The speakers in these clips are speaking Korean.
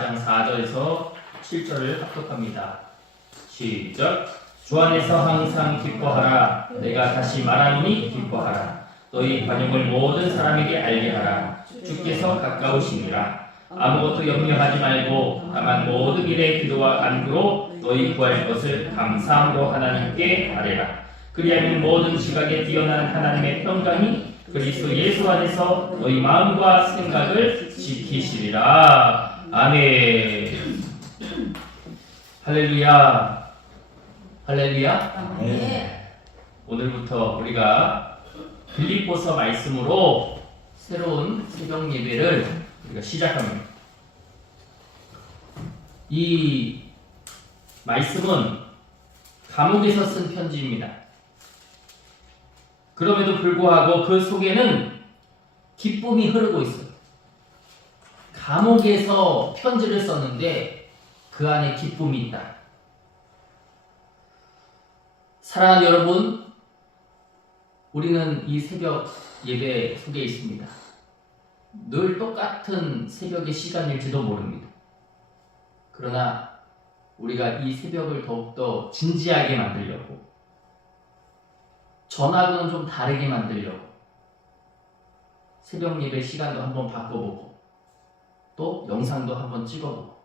4장 4절에서 7절을 합독합니다. 시작. 주 안에서 항상 기뻐하라. 내가 다시 말하노니 기뻐하라. 너희 관용을 모든 사람에게 알게 하라. 주께서 가까우시니라. 아무것도 염려하지 말고 다만 모든 일에 기도와 간구로 너희 구할 것을 감사함으로 하나님께 아뢰라. 그리하면 모든 지각에 뛰어난 하나님의 평강이 그리스도 예수 안에서 너희 마음과 생각을 지키시리라. 아멘. 할렐루야. 할렐루야. 네. 오늘부터 우리가 빌립보서 말씀으로 새로운 새벽 예배를 우리가 시작합니다. 이 말씀은 감옥에서 쓴 편지입니다. 그럼에도 불구하고 그 속에는 기쁨이 흐르고 있어요. 감옥에서 편지를 썼는데 그 안에 기쁨이 있다. 사랑하는 여러분, 우리는 이 새벽 예배 속에 있습니다. 늘 똑같은 새벽의 시간일지도 모릅니다. 그러나 우리가 이 새벽을 더욱더 진지하게 만들려고 전하고는 좀 다르게 만들려고 새벽 예배 시간도 한번 바꿔보고 또 영상도 한번 찍어보고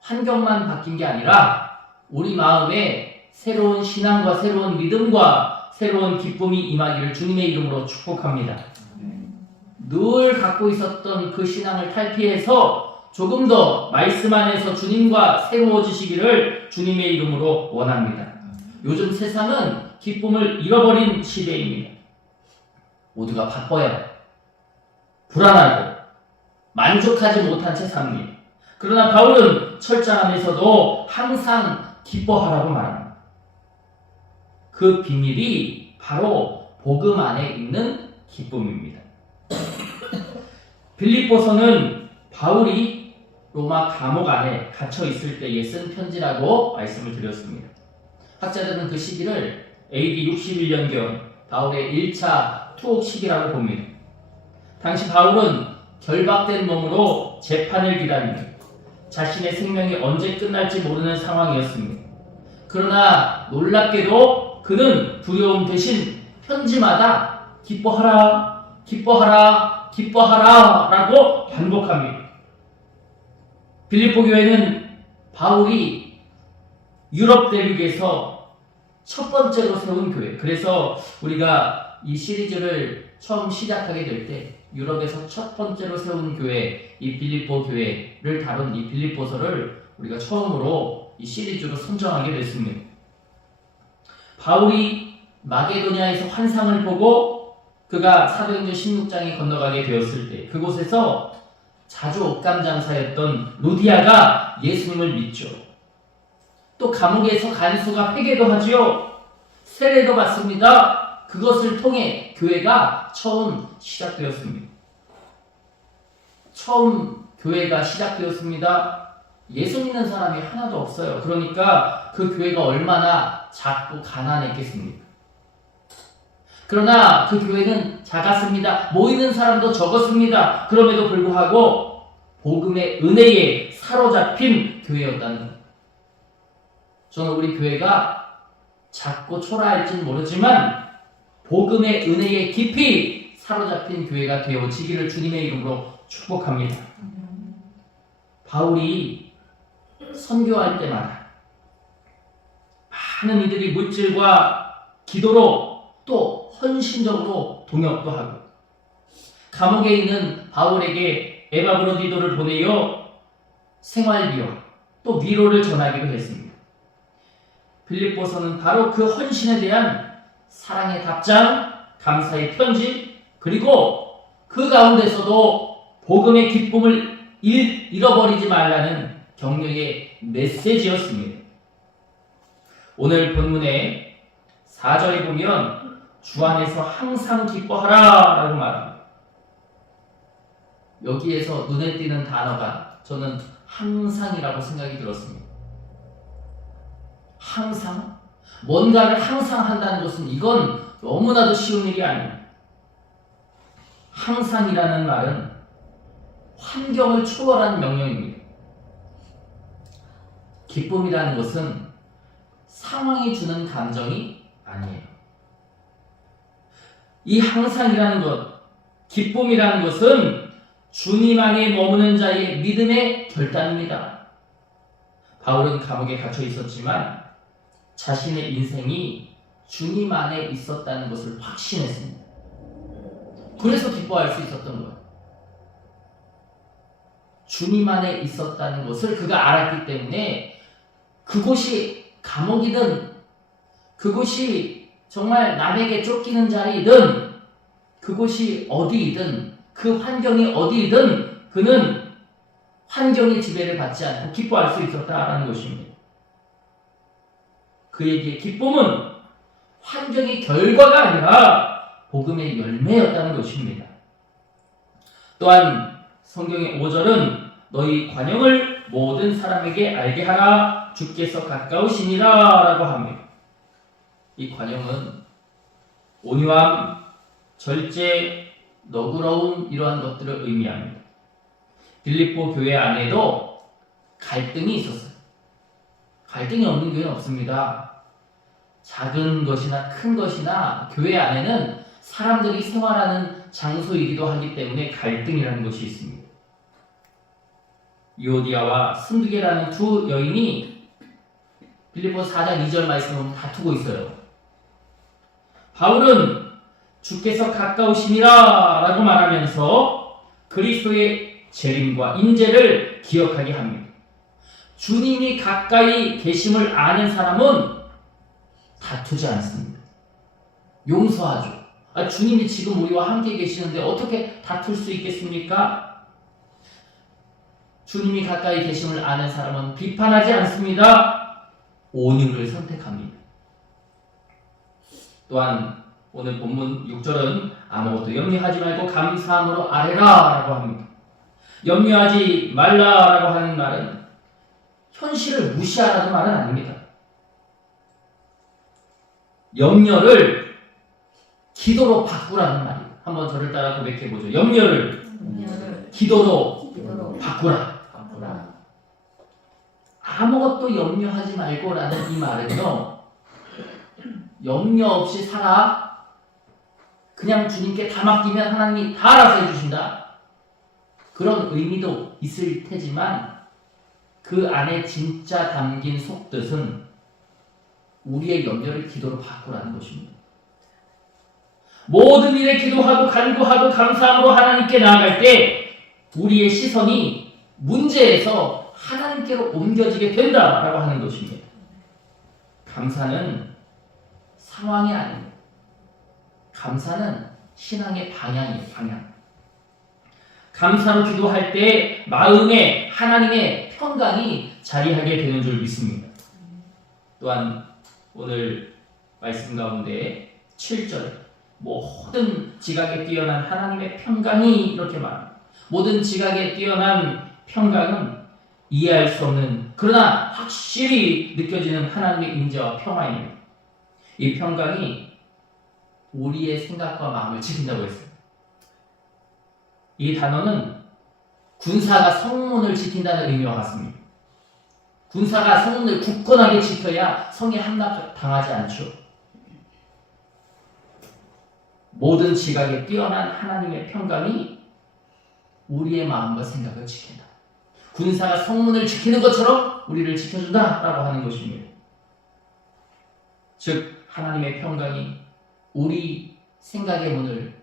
환경만 바뀐 게 아니라 우리 마음에 새로운 신앙과 새로운 믿음과 새로운 기쁨이 임하기를 주님의 이름으로 축복합니다. 늘 갖고 있었던 그 신앙을 탈피해서 조금 더 말씀 안에서 주님과 새로워지시기를 주님의 이름으로 원합니다. 요즘 세상은 기쁨을 잃어버린 시대입니다. 모두가 바빠요. 불안하고 만족하지 못한 채 삽니다. 그러나 바울은 철장 안에서도 항상 기뻐하라고 말합니다. 그 비밀이 바로 복음 안에 있는 기쁨입니다. 빌립보서는 바울이 로마 감옥 안에 갇혀 있을 때에 쓴 편지라고 말씀을 드렸습니다. 학자들은 그 시기를 AD 61년경 바울의 1차 투옥 시기라고 봅니다. 당시 바울은 결박된 몸으로 재판을 기다리며 자신의 생명이 언제 끝날지 모르는 상황이었습니다. 그러나 놀랍게도 그는 두려움 대신 편지마다 기뻐하라, 기뻐하라, 기뻐하라 라고 반복합니다. 빌립보 교회는 바울이 유럽 대륙에서 첫 번째로 세운 교회. 그래서 우리가 이 시리즈를 처음 시작하게 될 때 유럽에서 첫 번째로 세운 교회, 이 빌립보 교회를 다룬 이 빌립보서를 우리가 처음으로 이 시리즈로 선정하게 됐습니다. 바울이 마게도니아에서 환상을 보고 그가 사도행전 16장에 건너가게 되었을 때 그곳에서 자주 옷감 장사였던 루디아가 예수님을 믿죠. 또 감옥에서 간수가 회개도 하지요. 세례도 받습니다. 그것을 통해 교회가 처음 시작되었습니다. 처음 교회가 시작되었습니다. 예수 믿는 사람이 하나도 없어요. 그러니까 그 교회가 얼마나 작고 가난했겠습니까? 그러나 그 교회는 작았습니다. 모이는 사람도 적었습니다. 그럼에도 불구하고 복음의 은혜에 사로잡힌 교회였다는 것. 저는 우리 교회가 작고 초라할진 모르지만 복음의 은혜에 깊이 사로잡힌 교회가 되어지기를 주님의 이름으로 축복합니다. 바울이 선교할 때마다 많은 이들이 물질과 기도로 또 헌신적으로 동역도 하고 감옥에 있는 바울에게 에바브로디도를 보내어 생활비와 또 위로를 전하기도 했습니다. 빌립보서는 바로 그 헌신에 대한 사랑의 답장, 감사의 편지, 그리고 그 가운데서도 복음의 기쁨을 잃, 잃어버리지 말라는 격려의 메시지였습니다. 오늘 본문의 4절에 보면 주 안에서 항상 기뻐하라 라고 말합니다. 여기에서 눈에 띄는 단어가 저는 항상이라고 생각이 들었습니다. 항상? 뭔가를 항상 한다는 것은 이건 너무나도 쉬운 일이 아닙니다. 항상이라는 말은 환경을 초월한 명령입니다. 기쁨이라는 것은 상황이 주는 감정이 아니에요. 이 항상이라는 것, 기쁨이라는 것은 주님 안에 머무는 자의 믿음의 결단입니다. 바울은 감옥에 갇혀 있었지만 자신의 인생이 주님 안에 있었다는 것을 확신했습니다. 그래서 기뻐할 수 있었던 거예요. 주님 안에 있었다는 것을 그가 알았기 때문에 그곳이 감옥이든 그곳이 정말 남에게 쫓기는 자리이든 그곳이 어디이든 그 환경이 어디이든 그는 환경의 지배를 받지 않고 기뻐할 수 있었다라는 것입니다. 그에게 기쁨은 환경의 결과가 아니라 복음의 열매였다는 것입니다. 또한 성경의 5절은 너희 관용을 모든 사람에게 알게 하라 주께서 가까우시니라 라고 합니다. 이 관용은 온유함, 절제, 너그러움 이러한 것들을 의미합니다. 빌립보 교회 안에도 갈등이 있었어요. 갈등이 없는 교회는 없습니다. 작은 것이나 큰 것이나 교회 안에는 사람들이 생활하는 장소이기도 하기 때문에 갈등이라는 것이 있습니다. 이오디아와 순두계라는 두 여인이 빌립보 4장 2절 말씀을 다투고 있어요. 바울은 주께서 가까우시니라 라고 말하면서 그리스도의 재림과 인재를 기억하게 합니다. 주님이 가까이 계심을 아는 사람은 다투지 않습니다. 용서하죠. 아, 주님이 지금 우리와 함께 계시는데 어떻게 다툴 수 있겠습니까? 주님이 가까이 계심을 아는 사람은 비판하지 않습니다. 온유를 선택합니다. 또한 오늘 본문 6절은 아무것도 염려하지 말고 감사함으로 아뢰라 라고 합니다. 염려하지 말라라고 하는 말은 현실을 무시하라는 말은 아닙니다. 염려를 기도로 바꾸라는 말이에요. 한번 저를 따라 고백해 보죠. 염려를 염려를 기도로 기도로 바꾸라. 바꾸라. 아무것도 염려하지 말고라는 이 말은요. 염려 없이 살아. 그냥 주님께 다 맡기면 하나님이 다 알아서 해주신다. 그런 의미도 있을 테지만 그 안에 진짜 담긴 속뜻은 우리의 염려를 기도로 바꾸라는 것입니다. 모든 일에 기도하고 간구하고 감사함으로 하나님께 나아갈 때 우리의 시선이 문제에서 하나님께로 옮겨지게 된다라고 하는 것입니다. 감사는 상황이 아닙니다. 감사는 신앙의 방향이에요, 방향. 감사로 기도할 때 마음에 하나님의 평강이 자리하게 되는 줄 믿습니다. 또한 오늘 말씀 가운데 7절 모든 지각에 뛰어난 하나님의 평강이 이렇게 말합니다. 모든 지각에 뛰어난 평강은 이해할 수 없는 그러나 확실히 느껴지는 하나님의 인재와 평화입니다. 이 평강이 우리의 생각과 마음을 지킨다고 했어요. 이 단어는 군사가 성문을 지킨다는 의미와 같습니다. 군사가 성문을 굳건하게 지켜야 성에 함락당하지 않죠. 모든 지각에 뛰어난 하나님의 평강이 우리의 마음과 생각을 지킨다. 군사가 성문을 지키는 것처럼 우리를 지켜준다라고 하는 것입니다. 즉 하나님의 평강이 우리 생각의 문을,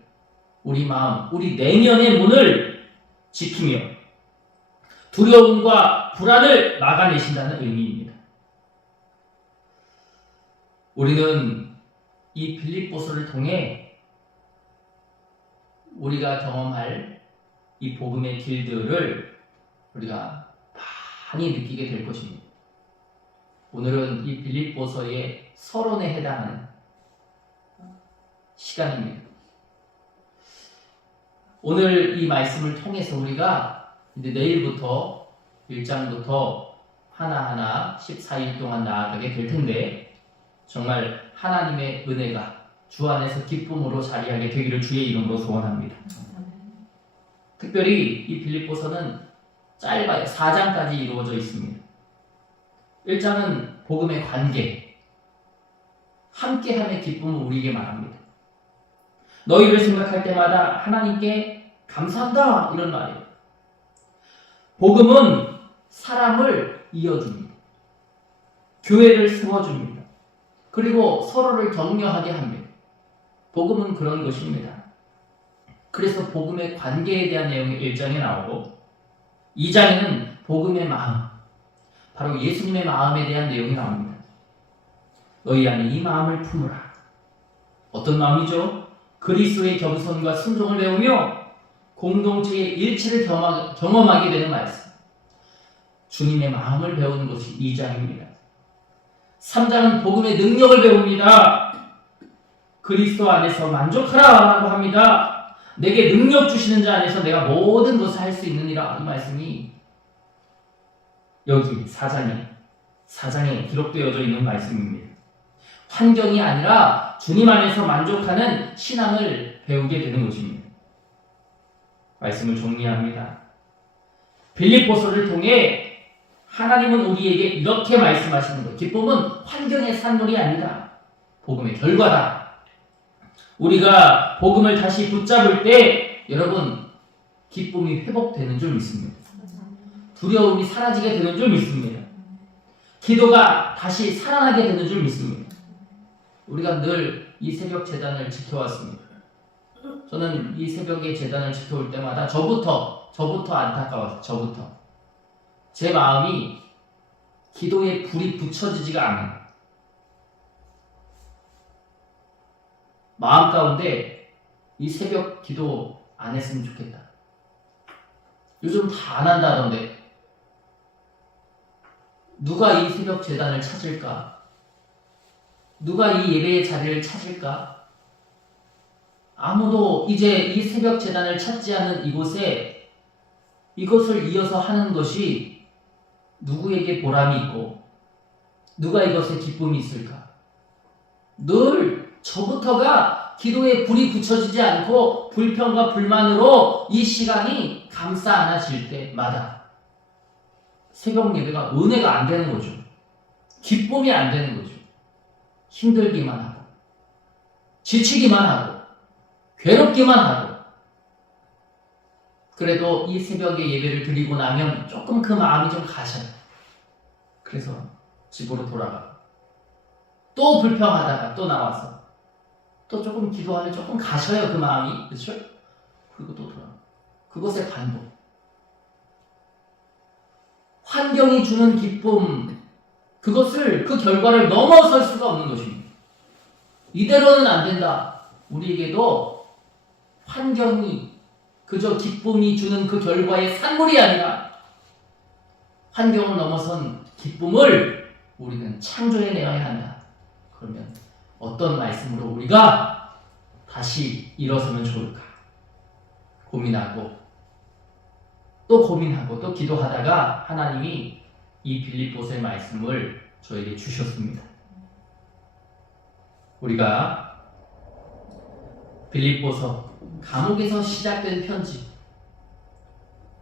우리 마음, 우리 내면의 문을 지키며 두려움과 불안을 막아내신다는 의미입니다. 우리는 이 빌립보서를 통해 우리가 경험할 이 복음의 길들을 우리가 많이 느끼게 될 것입니다. 오늘은 이 빌립보서의 서론에 해당하는 시간입니다. 오늘 이 말씀을 통해서 우리가 이제 내일부터 1장부터 하나하나 14일 동안 나아가게 될 텐데 정말 하나님의 은혜가 주 안에서 기쁨으로 자리하게 되기를 주의 이름으로 소원합니다. 특별히 이 빌립보서는 짧아요. 4장까지 이루어져 있습니다. 1장은 복음의 관계, 함께함의 기쁨을 우리에게 말합니다. 너희를 생각할 때마다 하나님께 감사한다 이런 말이에요. 복음은 사람을 이어줍니다. 교회를 세워줍니다. 그리고 서로를 격려하게 합니다. 복음은 그런 것입니다. 그래서 복음의 관계에 대한 내용이 1장에 나오고 2장에는 복음의 마음, 바로 예수님의 마음에 대한 내용이 나옵니다. 너희 안에 이 마음을 품으라. 어떤 마음이죠? 그리스도의 겸손과 순종을 배우며 공동체의 경험- 경험하게 되는 말씀. 주님의 마음을 배우는 것이 2장입니다. 3장은 복음의 능력을 배웁니다. 그리스도 안에서 만족하라 라고 합니다. 내게 능력 주시는 자 안에서 내가 모든 것을 할 수 있느니라 이 말씀이 여기 4장에 4장에 기록되어져 있는 말씀입니다. 환경이 아니라 주님 안에서 만족하는 신앙을 배우게 되는 것입니다. 말씀을 정리합니다. 빌립보서를 통해 하나님은 우리에게 이렇게 말씀하시는 거예요. 기쁨은 환경의 산물이 아니다. 복음의 결과다. 우리가 복음을 다시 붙잡을 때 여러분 기쁨이 회복되는 줄 믿습니다. 두려움이 사라지게 되는 줄 믿습니다. 기도가 다시 살아나게 되는 줄 믿습니다. 우리가 늘 이 새벽 재단을 지켜왔습니다. 저는 이 새벽의 재단을 지켜올 때마다 저부터 저부터 안타까워서 저부터 제 마음이 기도에 불이 붙여지지가 않아요. 마음 가운데 이 새벽 기도 안 했으면 좋겠다. 요즘 다 안 한다던데 누가 이 새벽 재단을 찾을까? 누가 이 예배의 자리를 찾을까? 아무도 이제 이 새벽 재단을 찾지 않는 이곳에 이것을 이어서 하는 것이 누구에게 보람이 있고 누가 이것에 기쁨이 있을까? 늘 저부터가 기도에 불이 붙여지지 않고 불평과 불만으로 이 시간이 감싸 안아질 때마다 새벽 예배가 은혜가 안 되는 거죠. 기쁨이 안 되는 거죠. 힘들기만 하고, 지치기만 하고, 괴롭기만 하고, 그래도 이 새벽에 예배를 드리고 나면 조금 그 마음이 좀 가셔요. 그래서 집으로 돌아가. 또 불평하다가 또 나와서 또 조금 기도하면 조금 가셔요 그 마음이 그렇죠? 그리고 또 돌아. 그것의 반복. 환경이 주는 기쁨 그것을 그 결과를 넘어설 수가 없는 것입니다. 이대로는 안 된다. 우리에게도 환경이 그저 기쁨이 주는 그 결과의 산물이 아니라 환경을 넘어선 기쁨을 우리는 창조해내야 한다. 그러면 어떤 말씀으로 우리가 다시 일어서면 좋을까? 고민하고 또 고민하고 또 기도하다가 하나님이 이 빌립보서의 말씀을 저에게 주셨습니다. 우리가 빌립보서 감옥에서 시작된 편지.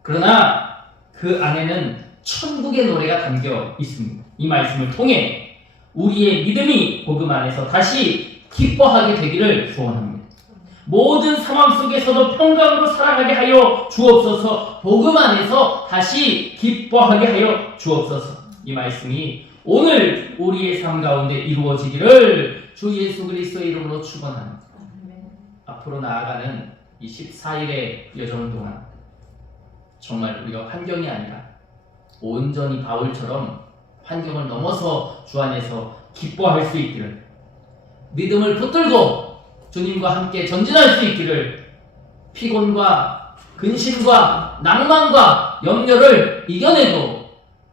그러나 그 안에는 천국의 노래가 담겨 있습니다. 이 말씀을 통해 우리의 믿음이 복음 안에서 다시 기뻐하게 되기를 소원합니다. 모든 상황 속에서도 평강으로 살아가게 하여 주옵소서. 복음 안에서 다시 기뻐하게 하여 주옵소서. 이 말씀이 오늘 우리의 삶 가운데 이루어지기를 주 예수 그리스도의 이름으로 축원합니다. 앞으로 나아가는 이 14일의 여정 동안 정말 우리가 환경이 아니라 온전히 바울처럼 환경을 넘어서 주 안에서 기뻐할 수 있기를 믿음을 붙들고 주님과 함께 전진할 수 있기를 피곤과 근심과 낭만과 염려를 이겨내고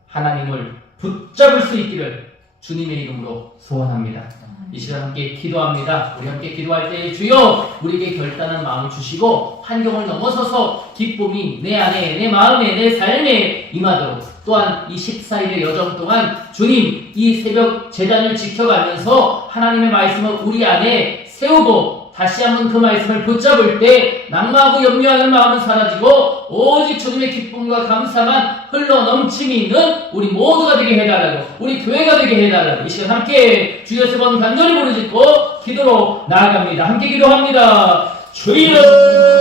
하나님을 붙잡을 수 있기를 주님의 이름으로 소원합니다. 이 시간 함께 기도합니다. 우리 함께 기도할 때 주여 우리에게 결단한 마음을 주시고 환경을 넘어서서 기쁨이 내 안에 내 마음에 내 삶에 임하도록 또한 이 14일의 여정 동안 주님 이 새벽 재단을 지켜가면서 하나님의 말씀을 우리 안에 세우고 다시 한번 그 말씀을 붙잡을 때 낙마하고 염려하는 마음은 사라지고 오직 주님의 기쁨과 감사만 흘러 있는 우리 모두가 되게 해달라고 우리 교회가 되게 해달라고 이 시간 함께 주 예수 번 간절히 부르짖고 기도로 나아갑니다. 함께 기도합니다. 주여